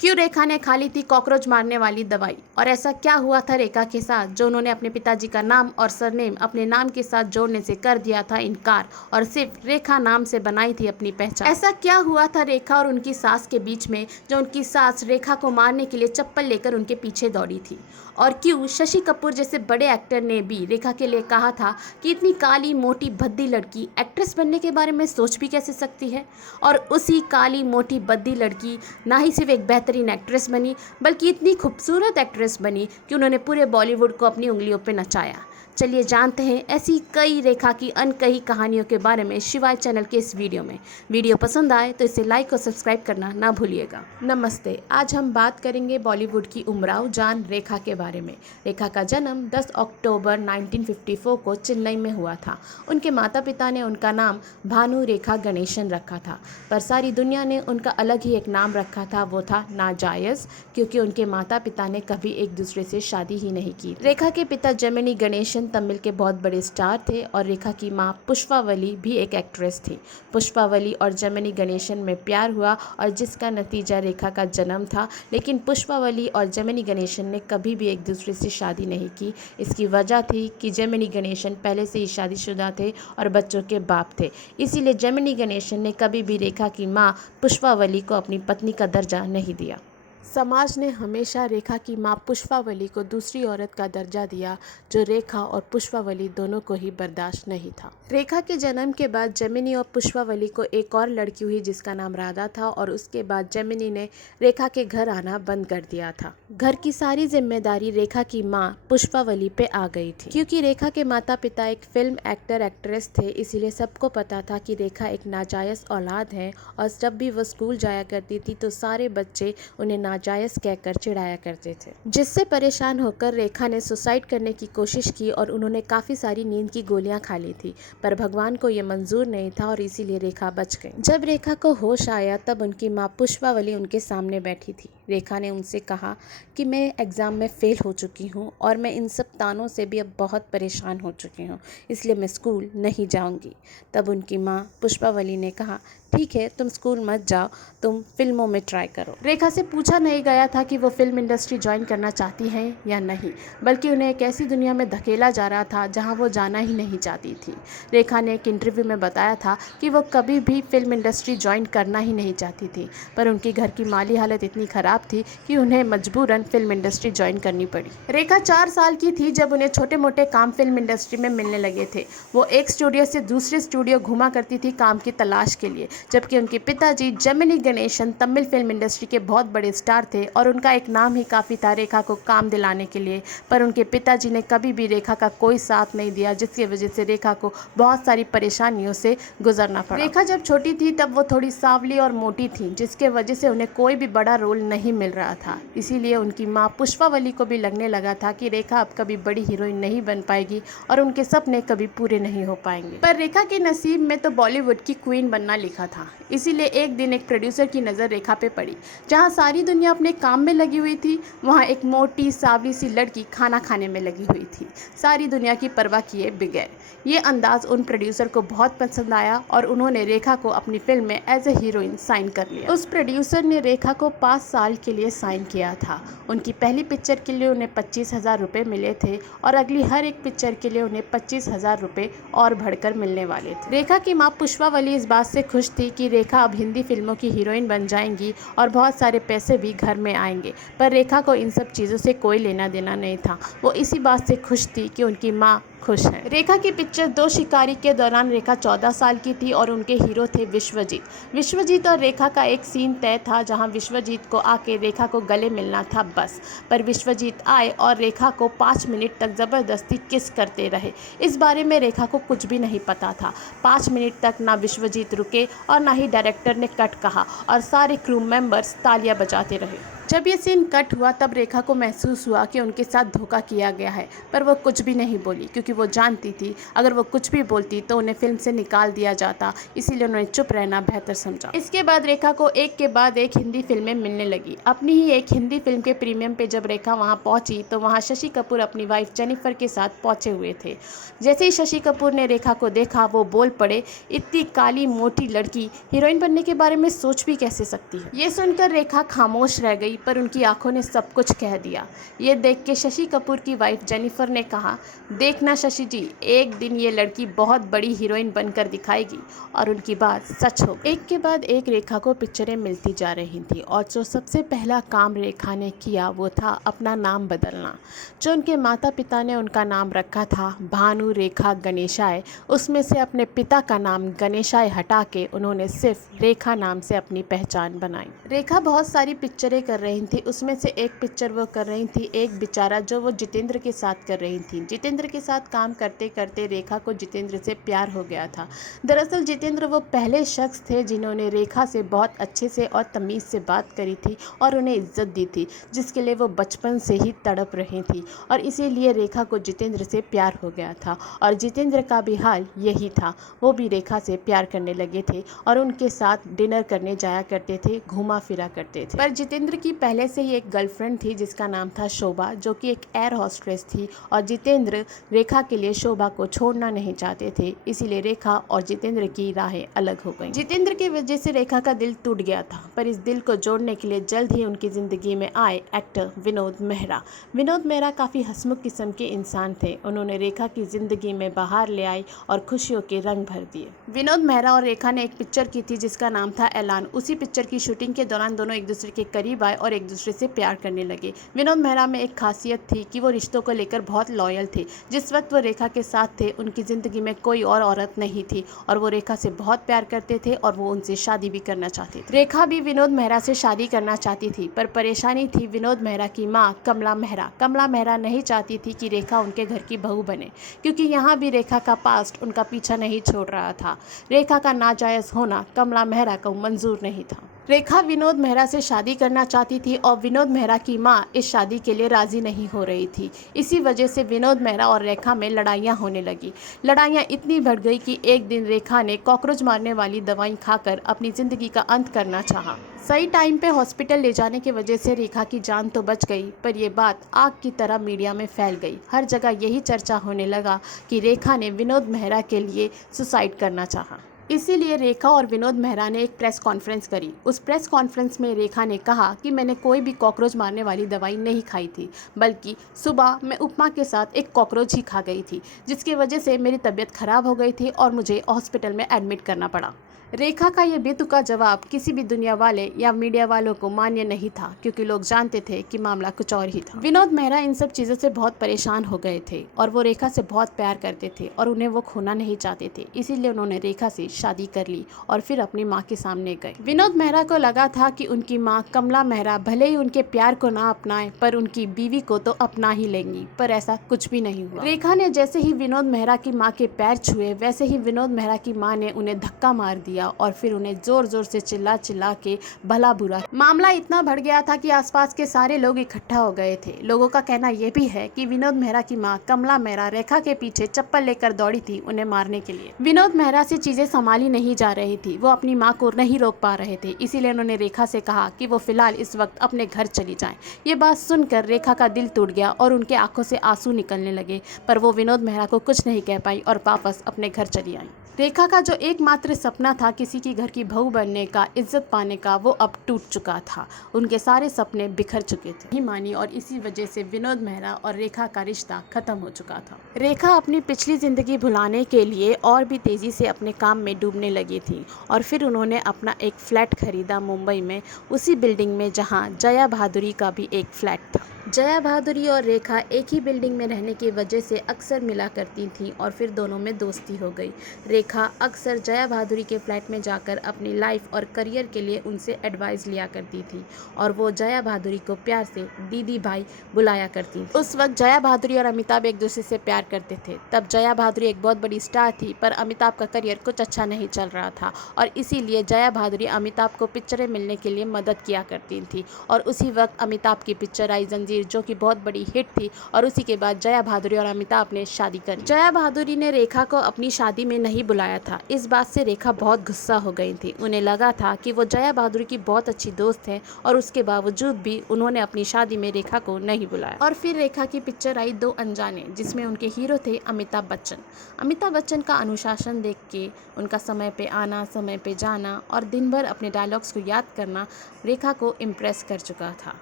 क्यों रेखा ने खा ली थी कॉकरोच मारने वाली दवाई, और ऐसा क्या हुआ था रेखा के साथ जो उन्होंने अपने पिताजी का नाम और सरनेम अपने नाम के साथ जोड़ने से कर दिया था इनकार और सिर्फ रेखा नाम से बनाई थी अपनी पहचान। ऐसा क्या हुआ था रेखा और उनकी सास के बीच में जो उनकी सास रेखा को मारने के लिए चप्पल लेकर उनके पीछे दौड़ी थी, और क्यों शशि कपूर जैसे बड़े एक्टर ने भी रेखा के लिए कहा था कि इतनी काली मोटी भद्दी लड़की एक्ट्रेस बनने के बारे में सोच भी कैसे सकती है। और उसी काली मोटी भद्दी लड़की ना ही सिर्फ एक बेहतरीन एक्ट्रेस बनी बल्कि इतनी खूबसूरत एक्ट्रेस बनी कि उन्होंने पूरे बॉलीवुड को अपनी उंगलियों पे नचाया। चलिए जानते हैं ऐसी कई रेखा की अनकही कहानियों के बारे में शिवाय चैनल के इस वीडियो में। वीडियो पसंद आए तो इसे लाइक और सब्सक्राइब करना ना भूलिएगा। नमस्ते, आज हम बात करेंगे बॉलीवुड की उमराव जान रेखा के बारे में। रेखा का जन्म 10 अक्टूबर 1954 को चेन्नई में हुआ था। उनके माता पिता ने उनका नाम भानु रेखा गणेशन रखा था, पर सारी दुनिया ने उनका अलग ही एक नाम रखा था, वो था नाजायज़, क्योंकि उनके माता पिता ने कभी एक दूसरे से शादी ही नहीं की। रेखा के पिता जेमिनी गणेशन तमिल के बहुत बड़े स्टार थे और रेखा की मां पुष्पावली भी एक एक्ट्रेस थी। पुष्पावली और जेमिनी गणेशन में प्यार हुआ और जिसका नतीजा रेखा का जन्म था, लेकिन पुष्पावली और जेमिनी गणेशन ने कभी भी एक दूसरे से शादी नहीं की। इसकी वजह थी कि जेमिनी गणेशन पहले से ही शादीशुदा थे और बच्चों के बाप थे, इसीलिए जेमिनी गणेशन ने कभी भी रेखा की मां पुष्पावली को अपनी पत्नी का दर्जा नहीं दिया। समाज ने हमेशा रेखा की मां पुष्पावली को दूसरी औरत का दर्जा दिया, जो रेखा और पुष्पावली दोनों को ही बर्दाश्त नहीं था। रेखा के जन्म के बाद जेमिनी और पुष्पावली को एक और लड़की हुई जिसका नाम राधा था, और उसके बाद जेमिनी ने रेखा के घर आना बंद कर दिया था। घर की सारी जिम्मेदारी रेखा की मां पुष्पावली पे आ गई थी। क्योंकि रेखा के माता पिता एक फिल्म एक्टर एक्ट्रेस थे, इसीलिए सबको पता था कि रेखा एक नाजायज़ औलाद है, और जब भी वो स्कूल जाया करती थी तो सारे बच्चे उन्हें नाजायज़ कहकर चिढ़ाया करते थे, जिससे परेशान होकर रेखा ने सुसाइड करने की कोशिश की और उन्होंने काफ़ी सारी नींद की गोलियां खा ली थी, पर भगवान को ये मंजूर नहीं था और इसीलिए रेखा बच गई। जब रेखा को होश आया तब उनकी मां पुष्पावली उनके सामने बैठी थी। रेखा ने उनसे कहा कि मैं एग्ज़ाम में फ़ेल हो चुकी हूँ और मैं इन सब तानों से भी अब बहुत परेशान हो चुकी हूँ, इसलिए मैं स्कूल नहीं जाऊँगी। तब उनकी माँ पुष्पावली ने कहा, ठीक है, तुम स्कूल मत जाओ, तुम फिल्मों में ट्राई करो। रेखा से पूछा नहीं गया था कि वो फिल्म इंडस्ट्री ज्वाइन करना चाहती हैं या नहीं, बल्कि उन्हें एक ऐसी दुनिया में धकेला जा रहा था जहां वो जाना ही नहीं चाहती थी। रेखा ने एक इंटरव्यू में बताया था कि वो कभी भी फिल्म इंडस्ट्री ज्वाइन करना ही नहीं चाहती थी, पर उनकी घर की माली हालत इतनी ख़राब थी कि उन्हें मजबूरन फिल्म इंडस्ट्री ज्वाइन करनी पड़ी। रेखा 4 साल की थी जब उन्हें छोटे मोटे काम फिल्म इंडस्ट्री में मिलने लगे थे। वो एक स्टूडियो से दूसरे स्टूडियो घूमा करती थी काम की तलाश के लिए, जबकि उनके पिताजी Gemini Ganesan Tamil film industry के बहुत बड़े स्टार थे और उनका एक नाम ही काफ़ी था रेखा को काम दिलाने के लिए, पर उनके पिताजी ने कभी भी रेखा का कोई साथ नहीं दिया, जिसकी वजह से रेखा को बहुत सारी परेशानियों से गुजरना पड़ा। रेखा जब छोटी थी तब वो थोड़ी सांवली और मोटी थी, जिसके वजह से उन्हें कोई भी बड़ा रोल नहीं मिल रहा था। इसीलिए उनकी माँ पुष्पावली को भी लगने लगा था कि रेखा अब कभी बड़ी हीरोइन नहीं बन पाएगी और उनके सपने कभी पूरे नहीं हो पाएंगे। पर रेखा के नसीब में तो बॉलीवुड की क्वीन बनना लिखा था। इसीलिए एक दिन एक प्रोड्यूसर की नज़र रेखा पे पड़ी। जहाँ सारी दुनिया अपने काम में लगी हुई थी, वहाँ एक मोटी सांवली सी लड़की खाना खाने में लगी हुई थी, सारी दुनिया की परवाह किए बगैर। ये अंदाज उन प्रोड्यूसर को बहुत पसंद आया और उन्होंने रेखा को अपनी फिल्म में एज ए हीरोइन साइन कर लिया। उस प्रोड्यूसर ने रेखा को 5 साल के लिए साइन किया था। उनकी पहली पिक्चर के लिए उन्हें 25,000 रुपये मिले थे और अगली हर एक पिक्चर के लिए उन्हें 25,000 रुपये और बढ़कर मिलने वाले थे। रेखा की माँ पुष्पावली इस बात से खुश थी कि रेखा अब हिंदी फिल्मों की हीरोइन बन जाएंगी और बहुत सारे पैसे भी घर में आएंगे, पर रेखा को इन सब चीज़ों से कोई लेना देना नहीं था। वो इसी बात से खुश थी कि उनकी माँ खुश है। रेखा की पिक्चर 2 शिकारी के दौरान रेखा 14 साल की थी और उनके हीरो थे विश्वजीत। विश्वजीत और रेखा का एक सीन तय था जहां विश्वजीत को आके रेखा को गले मिलना था बस, पर विश्वजीत आए और रेखा को 5 मिनट तक ज़बरदस्ती किस करते रहे। इस बारे में रेखा को कुछ भी नहीं पता था। 5 मिनट तक ना विश्वजीत रुके और ना ही डायरेक्टर ने कट कहा और सारे क्रू मेंबर्स तालियां बजाते रहे। जब ये सीन कट हुआ तब रेखा को महसूस हुआ कि उनके साथ धोखा किया गया है, पर वो कुछ भी नहीं बोली क्योंकि वो जानती थी अगर वो कुछ भी बोलती तो उन्हें फिल्म से निकाल दिया जाता, इसीलिए उन्होंने चुप रहना बेहतर समझा। इसके बाद रेखा को एक के बाद एक हिंदी फिल्में मिलने लगी। अपनी ही एक हिंदी फिल्म के प्रीमियम पे जब रेखा वहाँ पहुंची तो वहाँ शशि कपूर अपनी वाइफ जेनिफर के साथ पहुंचे हुए थे। जैसे ही शशि कपूर ने रेखा को देखा वो बोल पड़े, इतनी काली मोटी लड़की हीरोइन बनने के बारे में सोच भी कैसे सकती है। ये सुनकर रेखा खामोश रह गई, पर उनकी आंखों ने सब कुछ कह दिया। ये देख के शशि कपूर की वाइफ जेनिफर ने कहा, देखना शशि जी, एक दिन ये लड़की बहुत बड़ी हीरोइन बनकर दिखाएगी। और उनकी बात सच हो। एक के बाद एक रेखा को पिक्चरें मिलती जा रही थी और जो सबसे पहला काम रेखा ने किया वो था अपना नाम बदलना। जो उनके माता पिता ने उनका नाम रखा था भानु रेखा गणेशाय, उसमें से अपने पिता का नाम गणेशाय हटा के उन्होंने सिर्फ रेखा नाम से अपनी पहचान बनाई। रेखा बहुत सारी पिक्चरें कर रही थी, उसमें से एक पिक्चर वो कर रही थी एक बेचारा, जो वो जितेंद्र के साथ कर रही थी। जितेंद्र के साथ काम करते करते रेखा को जितेंद्र से प्यार हो गया था। दरअसल जितेंद्र वो पहले शख्स थे जिन्होंने रेखा से बहुत अच्छे से और तमीज़ से बात करी थी और उन्हें इज्जत दी थी, जिसके लिए वो बचपन से ही तड़प रही थी और इसीलिए रेखा को जितेंद्र से प्यार हो गया था। और जितेंद्र का भी हाल यही था, वो भी रेखा से प्यार करने लगे थे और उनके साथ डिनर करने जाया करते थे, घूमा फिरा करते थे। पर जितेंद्र की पहले से ही एक गर्लफ्रेंड थी जिसका नाम था शोभा, जो कि एक एयर हॉस्टेस थी और जितेंद्र रेखा के लिए शोभा को छोड़ना नहीं चाहते थे, इसीलिए रेखा और जितेंद्र की राहें अलग हो गईं। जितेंद्र की वजह से रेखा का दिल टूट गया था, पर इस दिल को जोड़ने के लिए जल्द ही उनकी ज़िंदगी में आए एक्टर विनोद मेहरा। विनोद मेहरा काफ़ी हंसमुख किस्म के इंसान थे। उन्होंने रेखा की ज़िंदगी में बाहर ले आई और खुशियों के रंग भर दिए। विनोद मेहरा और रेखा ने एक पिक्चर की थी जिसका नाम था ऐलान। उसी पिक्चर की शूटिंग के दौरान दोनों एक दूसरे के करीब आए और एक दूसरे से प्यार करने लगे। विनोद मेहरा में एक खासियत थी कि वो रिश्तों को लेकर बहुत लॉयल थे। जिस वक्त वो रेखा के साथ थे उनकी ज़िंदगी में कोई और औरत नहीं थी और वो रेखा से बहुत प्यार करते थे और वो उनसे शादी भी करना चाहते थे। रेखा भी विनोद मेहरा से शादी करना चाहती थी, पर परेशानी थी विनोद मेहरा की माँ कमला मेहरा। कमला मेहरा नहीं चाहती थी कि रेखा उनके घर की बहू बने, क्योंकि यहाँ भी रेखा का पास्ट उनका पीछा नहीं छोड़ रहा था। रेखा का नाजायज़ होना कमला मेहरा को मंजूर नहीं था। रेखा विनोद मेहरा से शादी करना चाहती थी और विनोद मेहरा की माँ इस शादी के लिए राज़ी नहीं हो रही थी। इसी वजह से विनोद मेहरा और रेखा में लड़ाइयाँ होने लगी। लड़ाइयाँ इतनी बढ़ गई कि एक दिन रेखा ने कॉकरोच मारने वाली दवाई खाकर अपनी ज़िंदगी का अंत करना चाहा। सही टाइम पे हॉस्पिटल ले जाने की वजह से रेखा की जान तो बच गई, पर यह बात आग की तरह मीडिया में फैल गई। हर जगह यही चर्चा होने लगा कि रेखा ने विनोद मेहरा के लिए सुसाइड करना चाहा। इसीलिए रेखा और विनोद मेहरा ने एक प्रेस कॉन्फ्रेंस करी। उस प्रेस कॉन्फ्रेंस में रेखा ने कहा कि मैंने कोई भी कॉकरोच मारने वाली दवाई नहीं खाई थी, बल्कि सुबह मैं उपमा के साथ एक कॉकरोच ही खा गई थी, जिसकी वजह से मेरी तबीयत खराब हो गई थी और मुझे हॉस्पिटल में एडमिट करना पड़ा। रेखा का ये बेतुका जवाब किसी भी दुनिया वाले या मीडिया वालों को मान्य नहीं था, क्योंकि लोग जानते थे कि मामला कुछ और ही था। विनोद मेहरा इन सब चीज़ों से बहुत परेशान हो गए थे और वो रेखा से बहुत प्यार करते थे और उन्हें वो खोना नहीं चाहते थे, इसीलिए उन्होंने रेखा से शादी कर ली और फिर अपनी माँ के सामने गए। विनोद मेहरा को लगा था कि उनकी माँ कमला मेहरा भले ही उनके प्यार को ना अपनाए, पर उनकी बीवी को तो अपना ही लेंगी, पर ऐसा कुछ भी नहीं हुआ। रेखा ने जैसे ही विनोद मेहरा की माँ के पैर छुए, वैसे ही विनोद मेहरा की माँ ने उन्हें धक्का मार दिया और फिर उन्हें जोर जोर से चिल्ला चिल्ला के भला बुरा। मामला इतना बढ़ गया था कि आसपास के सारे लोग इकट्ठा हो गए थे। लोगों का कहना यह भी है कि विनोद मेहरा की माँ कमला मेहरा रेखा के पीछे चप्पल लेकर दौड़ी थी उन्हें मारने के लिए। विनोद मेहरा से चीजें संभाली नहीं जा रही थी, वो अपनी माँ को नहीं रोक पा रहे थे, इसीलिए उन्होंने रेखा से कहा कि वो फिलहाल इस वक्त अपने घर चली जाएं। ये बात सुनकर रेखा का दिल टूट गया और उनके आंखों से आंसू निकलने लगे, पर वो विनोद मेहरा को कुछ नहीं कह पाई और वापस अपने घर चली आई। रेखा का जो एकमात्र सपना था किसी की घर की बहू बनने का, इज्जत पाने का, वो अब टूट चुका था। उनके सारे सपने बिखर चुके थे। नहीं मानी और इसी वजह से विनोद मेहरा और रेखा का रिश्ता खत्म हो चुका था। रेखा अपनी पिछली जिंदगी भुलाने के लिए और भी तेजी से अपने काम में डूबने लगी थी और फिर उन्होंने अपना एक फ्लैट खरीदा मुंबई में, उसी बिल्डिंग में जहाँ जया भादुरी का भी एक फ्लैट था। जया भादुरी और रेखा एक ही बिल्डिंग में रहने की वजह से अक्सर मिला करती थीं और फिर दोनों में दोस्ती हो गई। रेखा अक्सर जया भादुरी के फ्लैट में जाकर अपनी लाइफ और करियर के लिए उनसे एडवाइस लिया करती थी और वो जया भादुरी को प्यार से दीदी भाई बुलाया करती थी। उस वक्त जया भादुरी और अमिताभ एक दूसरे से प्यार करते थे। तब जया भादुरी एक बहुत बड़ी स्टार थी, पर अमिताभ का करियर कुछ अच्छा नहीं चल रहा था और इसीलिए जया भादुरी अमिताभ को पिक्चरें मिलने के लिए मदद किया करती थी। और उसी वक्त अमिताभ की पिक्चर आई जंजीर, जो कि बहुत बड़ी हिट थी और उसी के बाद जया भादुरी और अमिताभ ने शादी कर ली। जया भादुरी ने रेखा को अपनी शादी में नहीं बुलाया था। इस बात से रेखा बहुत गुस्सा हो गई थी। उन्हें लगा था कि वो जया भादुरी की बहुत अच्छी दोस्त है और उसके बावजूद भी उन्होंने अपनी शादी में रेखा को नहीं बुलाया। और फिर रेखा की पिक्चर आई दो अनजाने, जिसमें उनके हीरो थे अमिताभ बच्चन। अमिताभ बच्चन का अनुशासन देख के, उनका समय पे आना, समय पे जाना और दिन भर अपने डायलॉग्स को याद करना रेखा को इम्प्रेस कर चुका था।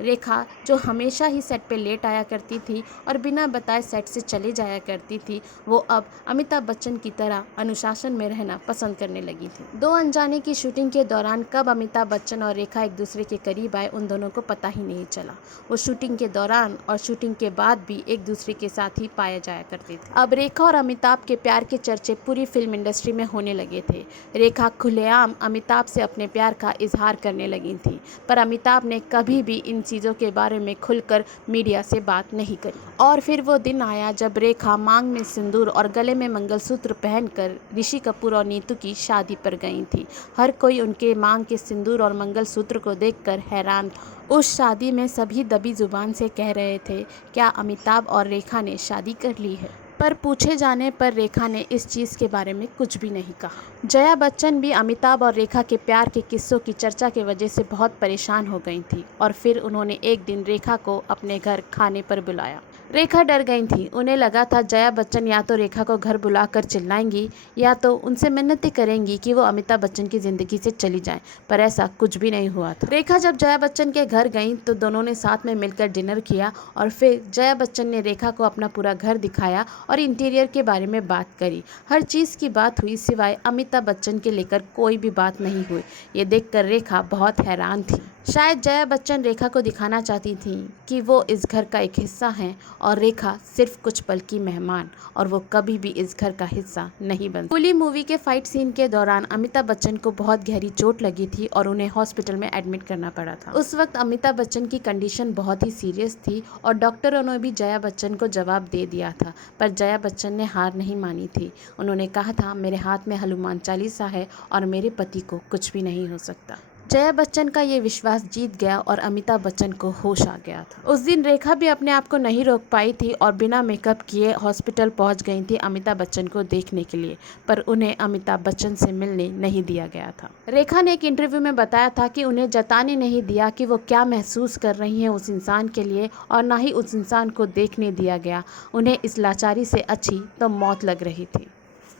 रेखा जो हमेशा ही सेट पे लेट आया करती थी और बिना बताए सेट से चली जाया करती थी, वो अब अमिताभ बच्चन की तरह अनुशासन में रहना पसंद करने लगी थी। दो अनजाने की शूटिंग के दौरान कब अमिताभ बच्चन और रेखा एक दूसरे के करीब आए, उन दोनों को पता ही नहीं चला। वो शूटिंग के दौरान और शूटिंग के बाद भी एक दूसरे के साथ ही पाए जाया करते थे। अब रेखा और अमिताभ के प्यार के चर्चे पूरी फिल्म इंडस्ट्री में होने लगे थे। रेखा खुलेआम अमिताभ से अपने प्यार का इजहार करने लगी थी, पर अमिताभ ने कभी भी इन चीज़ों के बारे में खुलकर मीडिया से बात नहीं करी। और फिर वो दिन आया जब रेखा मांग में सिंदूर और गले में मंगलसूत्र पहनकर ऋषि कपूर और नीतू की शादी पर गई थी। हर कोई उनके मांग के सिंदूर और मंगलसूत्र को देखकर हैरान था। उस शादी में सभी दबी जुबान से कह रहे थे, क्या अमिताभ और रेखा ने शादी कर ली है? पर पूछे जाने पर रेखा ने इस चीज़ के बारे में कुछ भी नहीं कहा। जया बच्चन भी अमिताभ और रेखा के प्यार के किस्सों की चर्चा की वजह से बहुत परेशान हो गई थी और फिर उन्होंने एक दिन रेखा को अपने घर खाने पर बुलाया। रेखा डर गई थी। उन्हें लगा था जया बच्चन या तो रेखा को घर बुलाकर चिल्लाएंगी या तो उनसे मिन्नतें करेंगी कि वो अमिताभ बच्चन की ज़िंदगी से चली जाएं, पर ऐसा कुछ भी नहीं हुआ था। रेखा जब जया बच्चन के घर गई तो दोनों ने साथ में मिलकर डिनर किया और फिर जया बच्चन ने रेखा को अपना पूरा घर दिखाया और इंटीरियर के बारे में बात करी। हर चीज़ की बात हुई सिवाय अमिताभ बच्चन के लेकर कोई भी बात नहीं हुई। ये देखकर रेखा बहुत हैरान थी। शायद जया बच्चन रेखा को दिखाना चाहती थी कि वो इस घर का एक हिस्सा हैं और रेखा सिर्फ कुछ पल की मेहमान, और वो कभी भी इस घर का हिस्सा नहीं बन। कूली मूवी के फाइट सीन के दौरान अमिताभ बच्चन को बहुत गहरी चोट लगी थी और उन्हें हॉस्पिटल में एडमिट करना पड़ा था। उस वक्त अमिताभ बच्चन की कंडीशन बहुत ही सीरियस थी और डॉक्टरों ने भी जया बच्चन को जवाब दे दिया था, पर जया बच्चन ने हार नहीं मानी थी। उन्होंने कहा था, मेरे हाथ में हनुमान चालीसा है और मेरे पति को कुछ भी नहीं हो सकता। जया बच्चन का ये विश्वास जीत गया और अमिताभ बच्चन को होश आ गया था। उस दिन रेखा भी अपने आप को नहीं रोक पाई थी और बिना मेकअप किए हॉस्पिटल पहुंच गई थी अमिताभ बच्चन को देखने के लिए, पर उन्हें अमिताभ बच्चन से मिलने नहीं दिया गया था। रेखा ने एक इंटरव्यू में बताया था कि उन्हें जताने नहीं दिया कि वो क्या महसूस कर रही हैं उस इंसान के लिए, और ना ही उस इंसान को देखने दिया गया। उन्हें इस लाचारी से अच्छी तो मौत लग रही थी।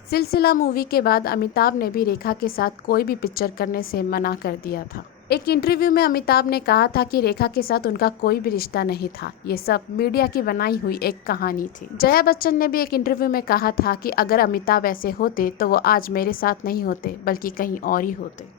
सिलसिला मूवी के बाद अमिताभ ने भी रेखा के साथ कोई भी पिक्चर करने से मना कर दिया था। एक इंटरव्यू में अमिताभ ने कहा था कि रेखा के साथ उनका कोई भी रिश्ता नहीं था, ये सब मीडिया की बनाई हुई एक कहानी थी। जया बच्चन ने भी एक इंटरव्यू में कहा था कि अगर अमिताभ ऐसे होते तो वो आज मेरे साथ नहीं होते बल्कि कहीं और ही होते।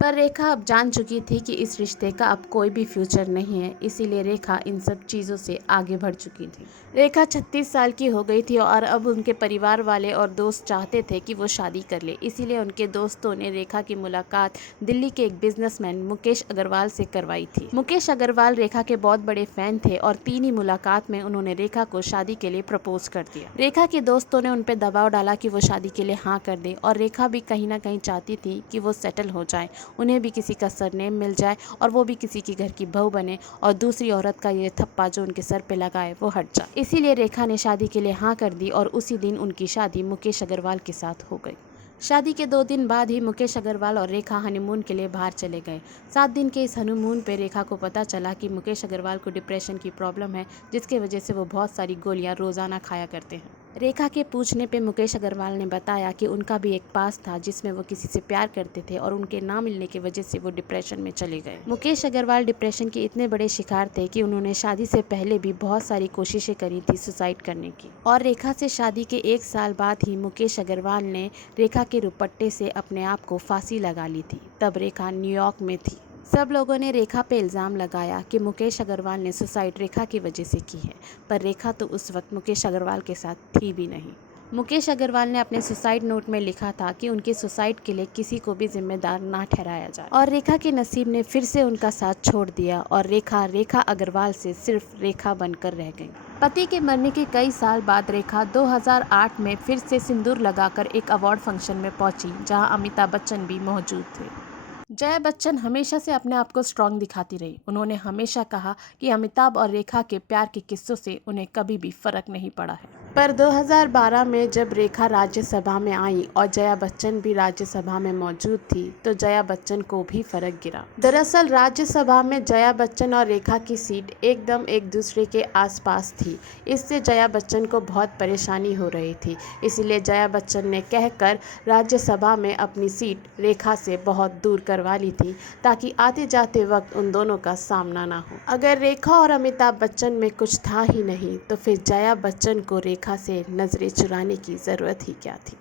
पर रेखा अब जान चुकी थी कि इस रिश्ते का अब कोई भी फ्यूचर नहीं है, इसीलिए रेखा इन सब चीज़ों से आगे बढ़ चुकी थी। रेखा 36 साल की हो गई थी और अब उनके परिवार वाले और दोस्त चाहते थे कि वो शादी कर ले, इसीलिए उनके दोस्तों ने रेखा की मुलाकात दिल्ली के एक बिजनेसमैन मुकेश अग्रवाल से करवाई थी। मुकेश अग्रवाल रेखा के बहुत बड़े फैन थे और 3 ही मुलाकात में उन्होंने रेखा को शादी के लिए प्रपोज कर दिया। रेखा के दोस्तों ने उन पर दबाव डाला कि वो शादी के लिए हाँ कर दे और रेखा भी कहीं ना कहीं चाहती थी कि वो सेटल हो जाए, उन्हें भी किसी का सरनेम मिल जाए और वो भी किसी की घर की बहू बने और दूसरी औरत का ये थप्पा जो उनके सर पे लगाए वो हट जाए। इसीलिए रेखा ने शादी के लिए हाँ कर दी और उसी दिन उनकी शादी मुकेश अग्रवाल के साथ हो गई। शादी के 2 दिन बाद ही मुकेश अग्रवाल और रेखा हनीमून के लिए बाहर चले गए। 7 दिन के इस हनीमून पे रेखा को पता चला कि मुकेश अग्रवाल को डिप्रेशन की प्रॉब्लम है, जिसकी वजह से वो बहुत सारी गोलियां रोज़ाना खाया करते हैं। रेखा के पूछने पे मुकेश अग्रवाल ने बताया कि उनका भी एक पास था जिसमें वो किसी से प्यार करते थे और उनके ना मिलने की वजह से वो डिप्रेशन में चले गए। मुकेश अग्रवाल डिप्रेशन के इतने बड़े शिकार थे कि उन्होंने शादी से पहले भी बहुत सारी कोशिशें करी थी सुसाइड करने की, और रेखा से शादी के 1 साल बाद ही मुकेश अग्रवाल ने रेखा के रुपट्टे से अपने आप को फांसी लगा ली थी। तब रेखा न्यूयॉर्क में थी। सब लोगों ने रेखा पे इल्ज़ाम लगाया कि मुकेश अग्रवाल ने सुसाइड रेखा की वजह से की है, पर रेखा तो उस वक्त मुकेश अग्रवाल के साथ थी भी नहीं। मुकेश अग्रवाल ने अपने सुसाइड नोट में लिखा था कि उनके सुसाइड के लिए किसी को भी जिम्मेदार ना ठहराया जाए, और रेखा के नसीब ने फिर से उनका साथ छोड़ दिया और रेखा अग्रवाल से सिर्फ रेखा बनकर रह गई। पति के मरने के कई साल बाद रेखा 2008 में फिर से सिंदूर लगाकर एक अवार्ड फंक्शन में पहुंची, जहां अमिताभ बच्चन भी मौजूद थे। जया बच्चन हमेशा से अपने आप को स्ट्रांग दिखाती रही। उन्होंने हमेशा कहा कि अमिताभ और रेखा के प्यार के किस्सों से उन्हें कभी भी फर्क नहीं पड़ा है। पर 2012 में जब रेखा राज्यसभा में आई और जया बच्चन भी राज्यसभा में मौजूद थी, तो जया बच्चन को भी फर्क गिरा। दरअसल राज्यसभा में जया बच्चन और रेखा की सीट एकदम एक दूसरे के आसपास थी। इससे जया बच्चन को बहुत परेशानी हो रही थी। इसलिए जया बच्चन ने कहकर राज्यसभा में अपनी सीट रेखा से बहुत दूर करवा ली थी, ताकि आते जाते वक्त उन दोनों का सामना ना हो। अगर रेखा और अमिताभ बच्चन में कुछ था ही नहीं, तो फिर जया बच्चन को रेखा से नजरें चुराने की जरूरत ही क्या थी।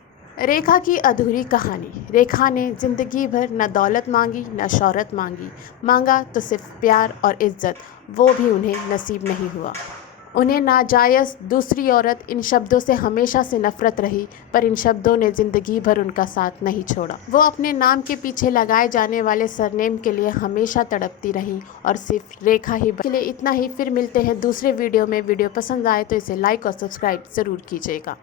रेखा की अधूरी कहानी। रेखा ने जिंदगी भर न दौलत मांगी न शोहरत मांगी, मांगा तो सिर्फ प्यार और इज्जत, वो भी उन्हें नसीब नहीं हुआ। उन्हें नाजायज़ दूसरी औरत, इन शब्दों से हमेशा से नफरत रही, पर इन शब्दों ने ज़िंदगी भर उनका साथ नहीं छोड़ा। वो अपने नाम के पीछे लगाए जाने वाले सरनेम के लिए हमेशा तड़पती रहीं, और सिर्फ रेखा ही के लिए इतना ही। फिर मिलते हैं दूसरे वीडियो में। वीडियो पसंद आए तो इसे लाइक और सब्सक्राइब ज़रूर कीजिएगा।